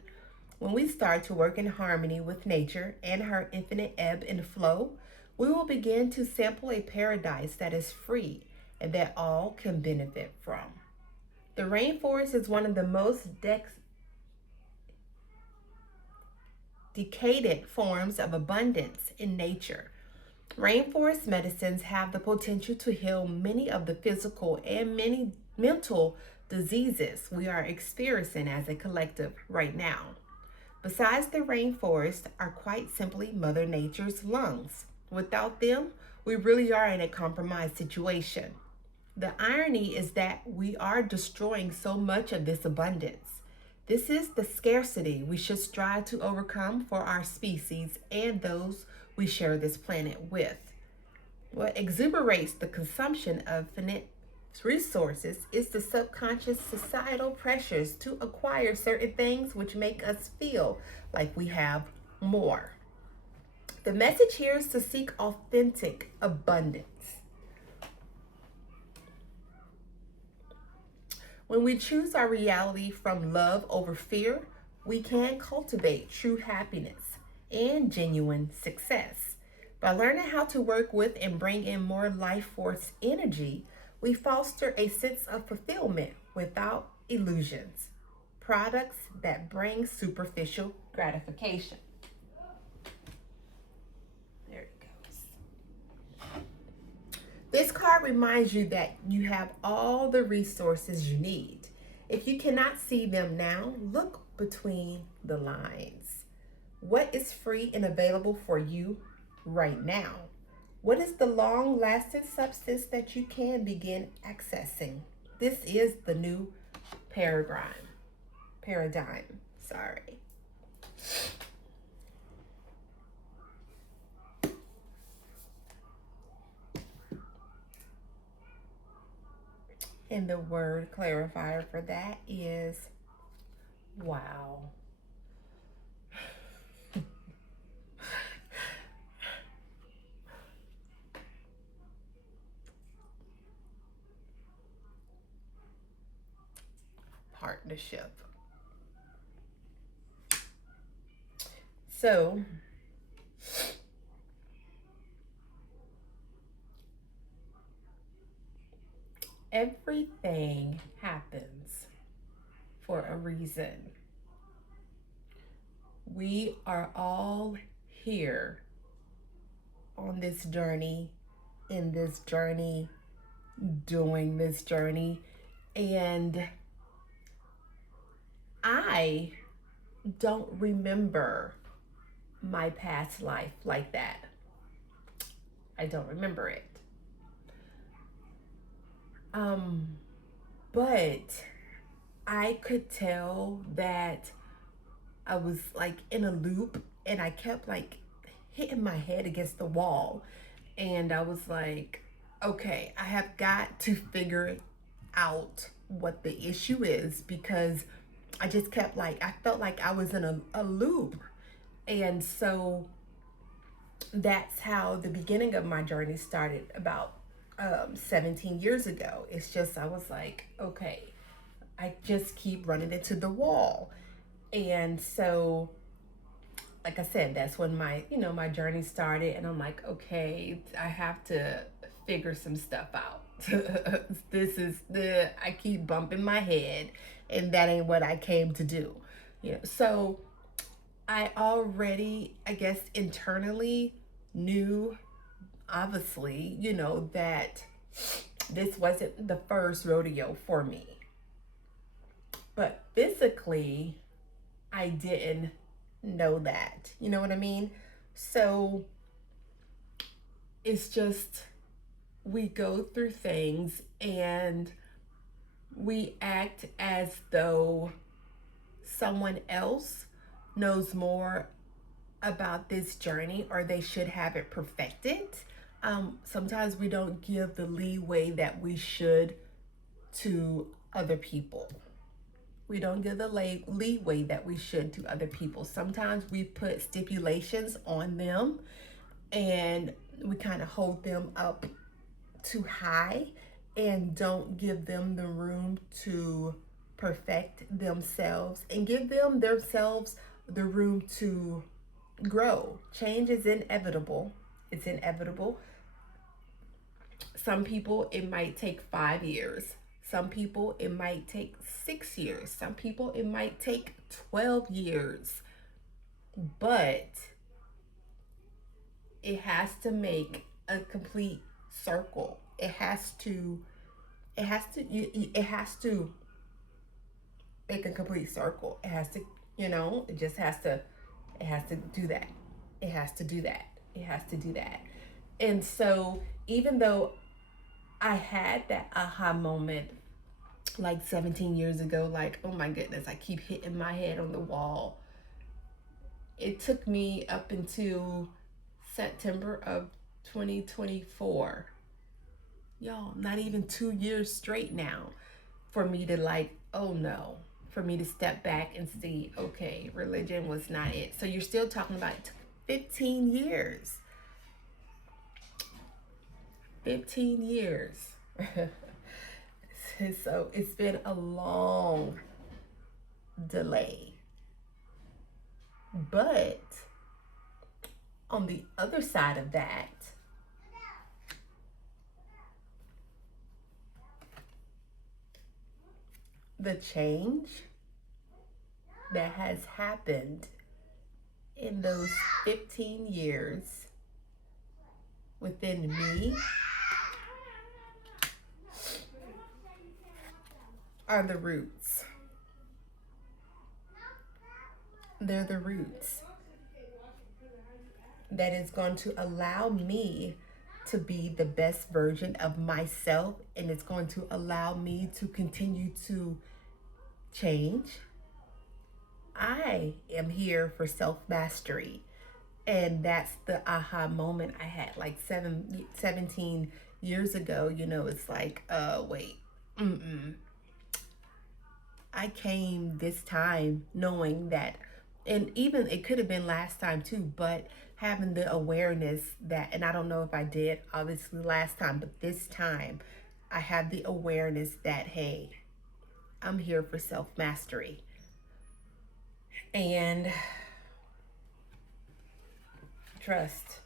When we start to work in harmony with nature and her infinite ebb and flow, we will begin to sample a paradise that is free and that all can benefit from. The rainforest is one of the most decadent forms of abundance in nature. Rainforest medicines have the potential to heal many of the physical and many mental diseases we are experiencing as a collective right now. Besides, the rainforests are quite simply Mother Nature's lungs. Without them, we really are in a compromised situation. The irony is that we are destroying so much of this abundance. This is the scarcity we should strive to overcome for our species and those we share this planet with. What exuberates the consumption of finite resources is the subconscious societal pressures to acquire certain things which make us feel like we have more. The message here is to seek authentic abundance. When we choose our reality from love over fear, we can cultivate true happiness and genuine success. By learning how to work with and bring in more life force energy, we foster a sense of fulfillment without illusions, products that bring superficial gratification. There it goes. This card reminds you that you have all the resources you need. If you cannot see them now, look between the lines. What is free and available for you right now? What is the long-lasting substance that you can begin accessing? This is the new paradigm. Sorry. And the word clarifier for that is wow. Partnership. So, everything happens for a reason. We are all here on this journey, in this journey, doing this journey, and I don't remember my past life like that. I don't remember it. But I could tell that I was like in a loop and I kept like hitting my head against the wall. And I was like, okay, I have got to figure out what the issue is, because I just kept like, I felt like I was in a loop. And so that's how the beginning of my journey started about 17 years ago. It's just, I was like, okay, I just keep running into the wall. And so, like I said, that's when my journey started. And I'm like, okay, I have to figure some stuff out. I keep bumping my head, and that ain't what I came to do. So I already, I guess, internally knew, obviously, that this wasn't the first rodeo for me. But physically, I didn't know that. You know what I mean? So it's just, we go through things and we act as though someone else knows more about this journey, or they should have it perfected. Sometimes we don't give the leeway that we should to other people. We don't give the leeway that we should to other people. Sometimes we put stipulations on them and we kind of hold them up too high and don't give them the room to perfect themselves and give themselves the room to grow. Change is inevitable. It's inevitable. Some people, it might take 5 years. Some people, it might take 6 years. Some people, it might take 12 years. But it has to make a complete circle. It has to make a complete circle. It has to, it just it has to do that. It has to do that. It has to do that. And so, even though I had that aha moment like 17 years ago, like, oh my goodness, I keep hitting my head on the wall. It took me up until September of 2024. Y'all, not even 2 years straight now for me to, like, oh no, for me to step back and see, okay, religion was not it. So you're still talking about 15 years. 15 years. So it's been a long delay. But on the other side of that, the change that has happened in those 15 years within me are the roots. They're the roots that is going to allow me to be the best version of myself, and it's going to allow me to continue to change. I am here for self-mastery, and that's the aha moment I had like 17 years ago. It's like, wait, I came this time knowing that, and even it could have been last time too, but having the awareness that, and I don't know if I did obviously last time, but this time I have the awareness that, hey, I'm here for self-mastery. And trust.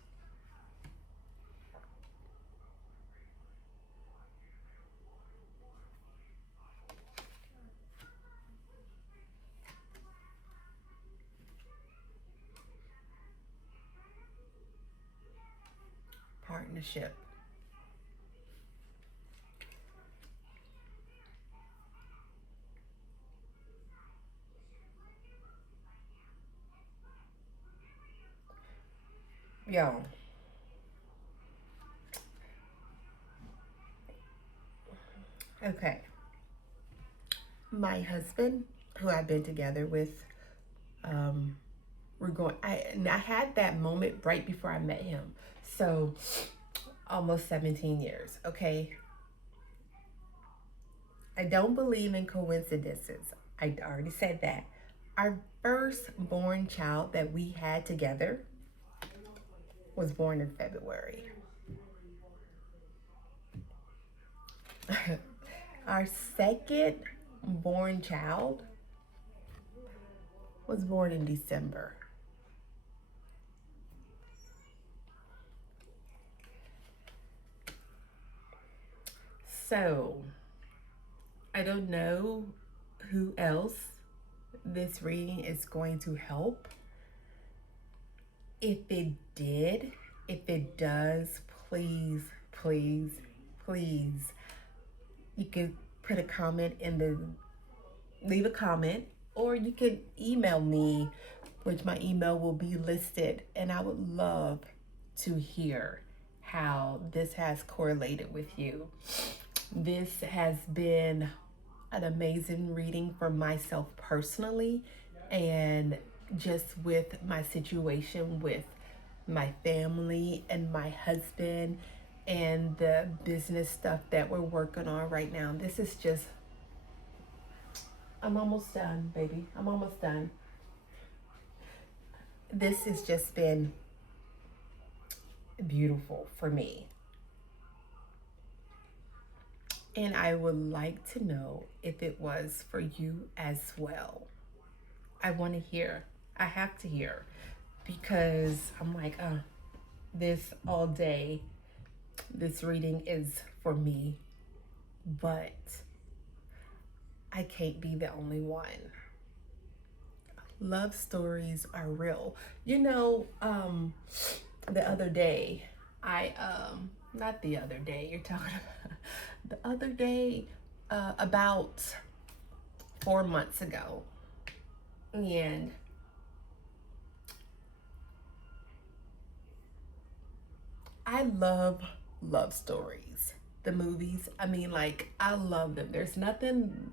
Partnership. Yo. Okay. My husband, who I've been together with, I had that moment right before I met him. So almost 17 years, okay? I don't believe in coincidences. I already said that. Our firstborn child that we had together was born in February. Our second born child was born in December. So, I don't know who else this reading is going to help. If it does, please, please, please, you can put a comment leave a comment, or you can email me, which my email will be listed, and I would love to hear how this has correlated with you. This has been an amazing reading for myself personally, and just with my situation with my family and my husband and the business stuff that we're working on right now. This is just, I'm almost done, baby. I'm almost done. This has just been beautiful for me. And I would like to know if it was for you as well. I want to hear. I have to hear, because I'm like, this all day, this reading is for me, but I can't be the only one. Love stories are real. The other day, not the other day, you're talking about the other day, about 4 months ago. And I love stories. The movies, I mean, like, I love them. There's nothing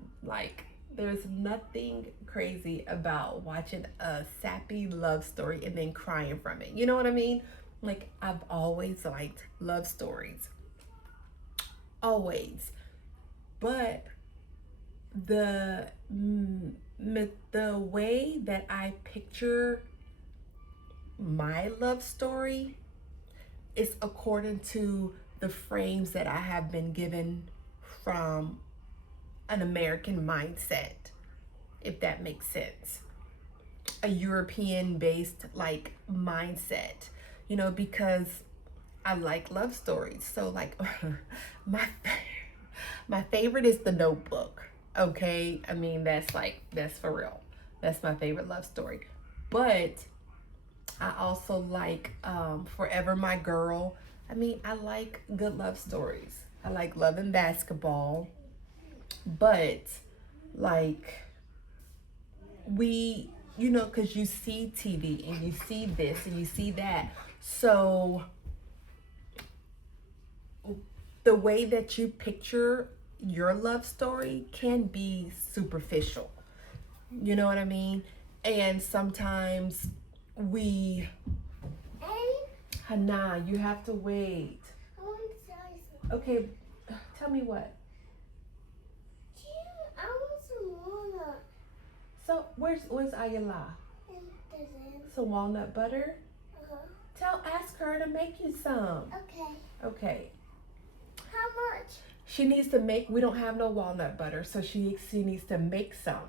crazy about watching a sappy love story and then crying from it. You know what I mean? Like, I've always liked love stories. Always. But the the way that I picture my love story is according to the frames that I have been given from an American mindset, if that makes sense. A European based like mindset, because I like love stories. So like my my favorite is The Notebook. Okay? I mean, that's for real. That's my favorite love story. But I also like Forever My Girl. I mean, I like good love stories. I like Love and Basketball. But like because you see TV and you see this and you see that. So the way that you picture your love story can be superficial. You know what I mean? And sometimes we, Hannah, you have to wait. I want to tell you something. Okay, tell me what. I want some walnut. So where's Ayala? Some walnut butter? Ask her to make you some. Okay. How much? She needs to make, we don't have no walnut butter, so she needs to make some.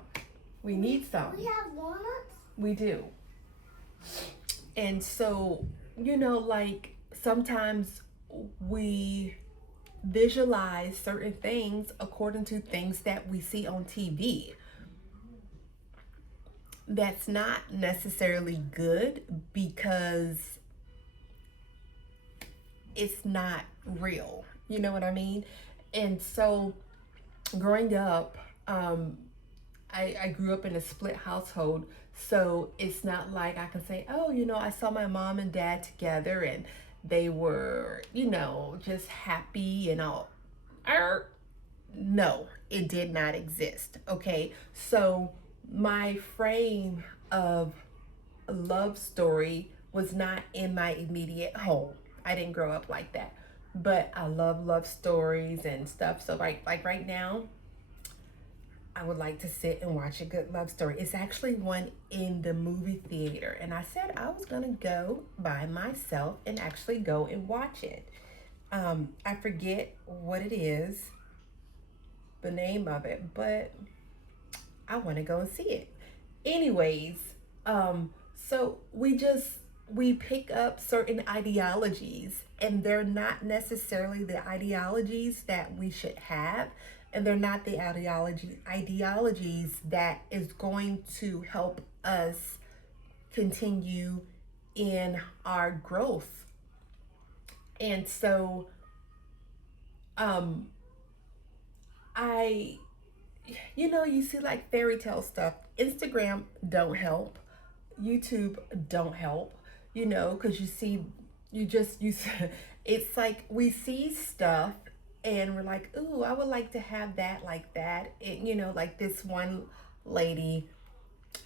We need some. We have walnuts? We do. And so, like sometimes we visualize certain things according to things that we see on TV. That's not necessarily good because it's not real. You know what I mean? And so growing up, I grew up in a split household. So it's not like I can say, oh, I saw my mom and dad together and they were, just happy and all. No, it did not exist. Okay. So my frame of a love story was not in my immediate home. I didn't grow up like that. But I love stories and stuff. So like right now, I would like to sit and watch a good love story. It's actually one in the movie theater. And I said I was going to go by myself and actually go and watch it. I forget what it is, the name of it, but I want to go and see it. Anyways, so we pick up certain ideologies and they're not necessarily the ideologies that we should have, and they're not the ideologies that is going to help us continue in our growth. And so I you see like fairy tale stuff. Instagram don't help. YouTube don't help. Because it's like we see stuff and we're like, ooh, I would like to have that like that. Like this one lady,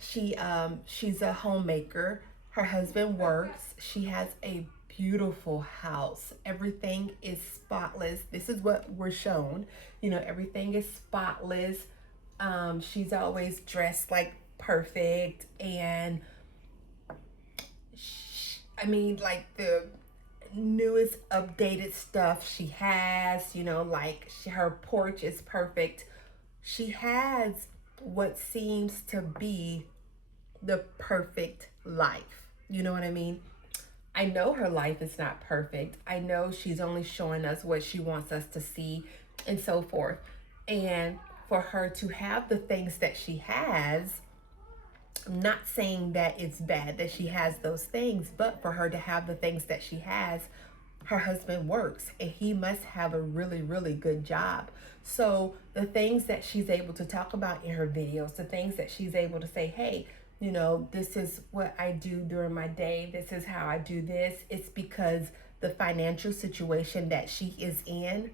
she's a homemaker. Her husband works. She has a beautiful house. Everything is spotless. This is what we're shown. Everything is spotless. She's always dressed like perfect, and like the newest updated stuff she has, her porch is perfect. She has what seems to be the perfect life. You know what I mean? I know her life is not perfect. I know she's only showing us what she wants us to see and so forth. And for her to have the things that she has, I'm not saying that it's bad that she has those things, but for her to have the things that she has, her husband works and he must have a really, really good job. So the things that she's able to talk about in her videos, the things that she's able to say, hey, you know, this is what I do during my day, this is how I do this, it's because the financial situation that she is in,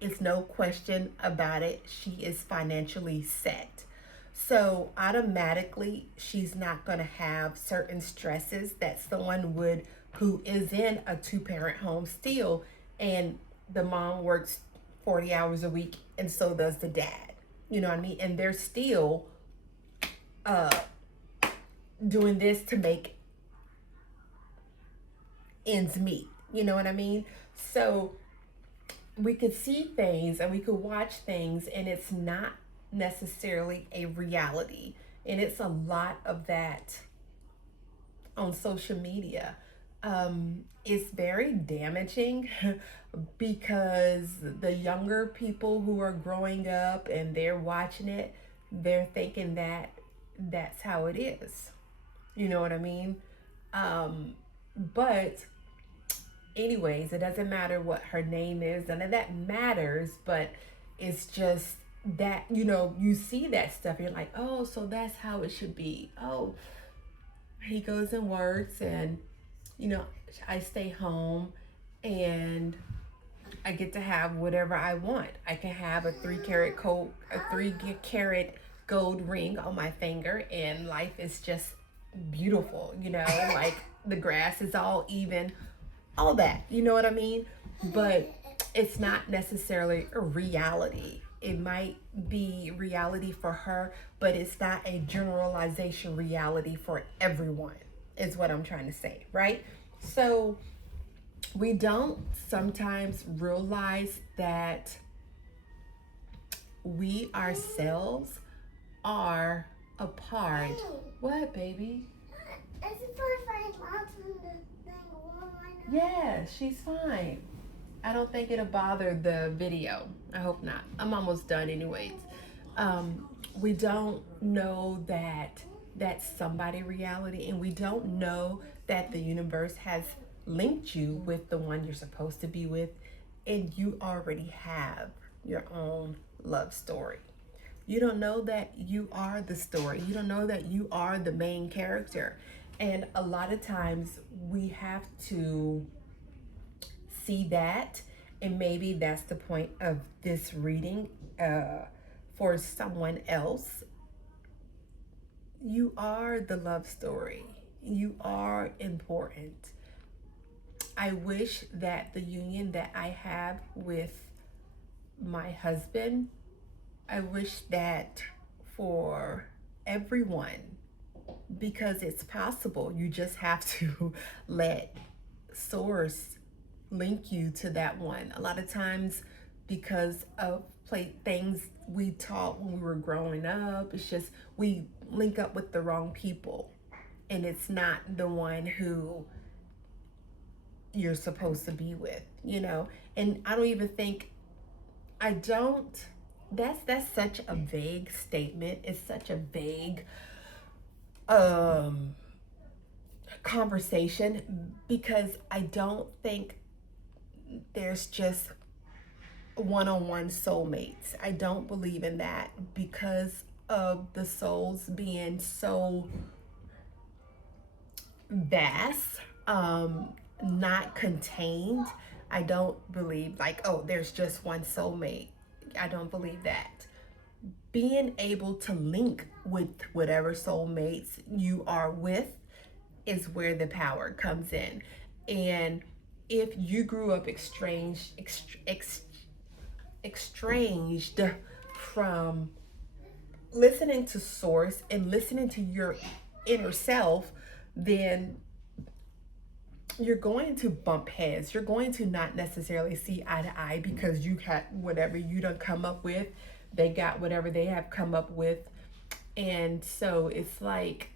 it's no question about it, she is financially set. So automatically, she's not going to have certain stresses that someone would who is in a two-parent home still, and the mom works 40 hours a week and so does the dad. You know what I mean? And they're still uh, doing this to make ends meet. You know what I mean? So we could see things and we could watch things, and it's not necessarily a reality. And it's a lot of that on social media. It's very damaging because the younger people who are growing up and they're watching it, they're thinking that that's how it is. You know what I mean? But anyways, it doesn't matter what her name is, none of that matters, but it's just that, you know, you see that stuff, you're like, oh, so that's how it should be. Oh, he goes and works, and, you know, I stay home and I get to have whatever I want. I can have a 3 carat gold ring on my finger, and life is just beautiful, you know, like the grass is all even, all that, you know what I mean? But it's not necessarily a reality. It might be reality for her, but it's not a generalization reality for everyone, is what I'm trying to say, right? So we don't sometimes realize that we ourselves are a part. What, baby? Is it fine if I loud from the thing on right now? Yeah, she's fine. I don't think it'll bother the video. I hope not. I'm almost done anyways. We don't know that that's somebody's reality, and we don't know that the universe has linked you with the one you're supposed to be with, and you already have your own love story. You don't know that you are the story. You don't know that you are the main character. And a lot of times we have to see that, and maybe that's the point of this reading for someone else. You are the love story. You are important. I wish that the union that I have with my husband, I wish that for everyone, because it's possible. You just have to let source link you to that one. A lot of times, because of things we taught when we were growing up, it's just we link up with the wrong people, and it's not the one who you're supposed to be with, you know. And I don't even think, I don't, that's such a vague statement. It's such a vague conversation, because I don't think there's just one-on-one soulmates. I don't believe in that because of the souls being so vast, not contained. I don't believe like, oh, there's just one soulmate. I don't believe that. Being able to link with whatever soulmates you are with is where the power comes in. And if you grew up estranged from listening to source and listening to your inner self, then you're going to bump heads. You're going to not necessarily see eye to eye because you got whatever you done come up with. They got whatever they have come up with. And so it's like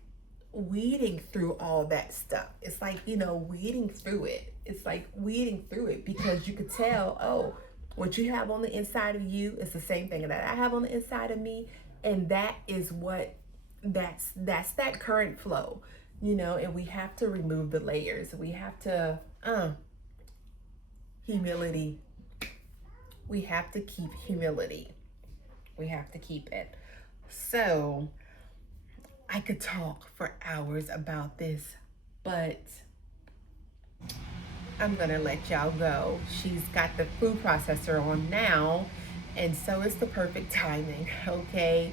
weeding through all that stuff. It's like, you know, weeding through it. It's like weeding through it because you could tell, oh, what you have on the inside of you is the same thing that I have on the inside of me. And that is what that's that current flow, you know, and we have to remove the layers. We have to humility. We have to keep humility. We have to keep it. So I could talk for hours about this, but I'm gonna let y'all go. She's got the food processor on now, and so it's the perfect timing, okay?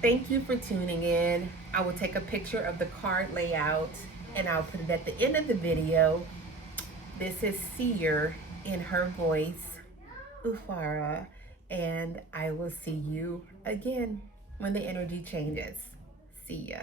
Thank you for tuning in. I will take a picture of the card layout and I'll put it at the end of the video. This is Seer in her voice, Ufara, and I will see you again when the energy changes. See ya.